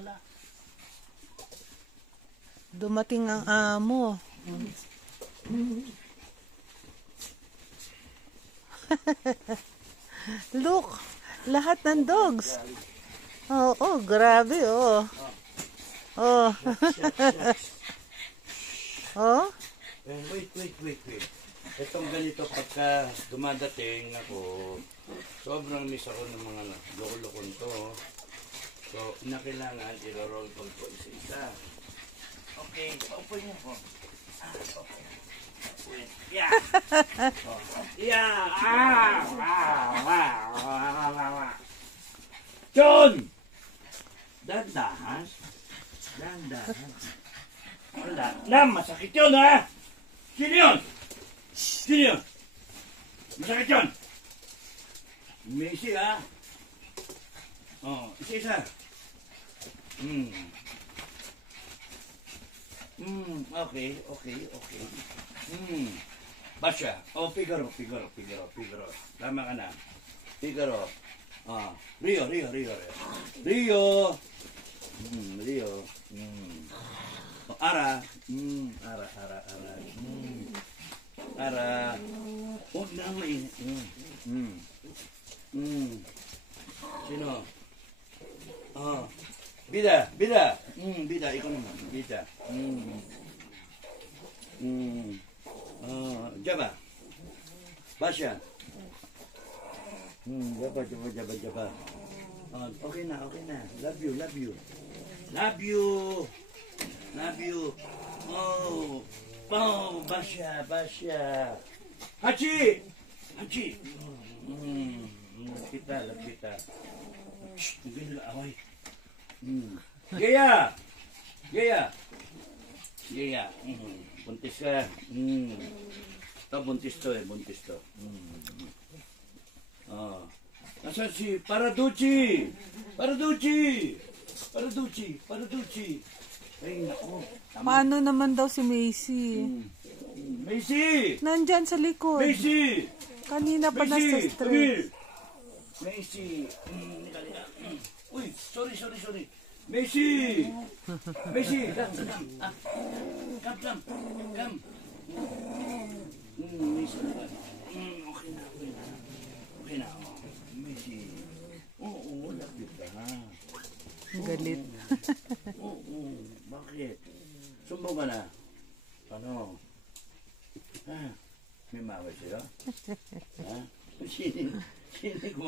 wala. Dumating ang amo. Look, lahat ng dogs. Oh, grabe, oh. Oh. Oh. Wait. Itong ganito pagka dumadating ako, sobrang miss ako ng mga loko-lokon to. So, kailangan i-roll ko isa-isa. Okay, paupuin niyo po. Okay. Yeah. John! Dandahan. Wala. Masakit yun, ha? Sino yun? Masakit yun. Macy, ha? Isa-isa. Okay. Basya. Figaro. Tama ka na. Figaro. Rio. Ara. Ara. Huwag na mainit. Sino? Bida. Bida, ikaw naman. Bida. Jaba. Basya. Jaba. Okay na. Love you. Basya. Hachi. Love kita. Shh, hindi nila away. Gaya. Buntis ka. Buntis to. Nasaan si Paraducci? Ay, naku. Paano naman daw si Macy? Macy! Nandyan sa likod. Macy! Kanina pa nasa stress. Macy! Uy, sorry. Macy! Come. Macy. Okay na. Macy. Oo, lapit ka ha. Galit. Oo, bakit? Sumbong ka na. Ano? May maway sa'yo? Ha?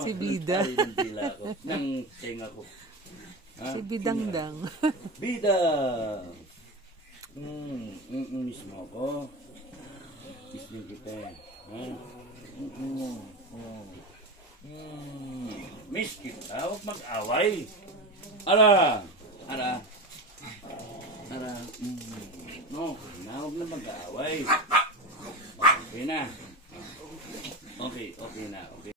Si Bida. Ng tenga ko. Si Bidangdang. Bida! Miss mo ako. Miss din kita. Miss kita. Huwag mag-away. Ara. No, huwag na mag-away. Okay na. Okay na.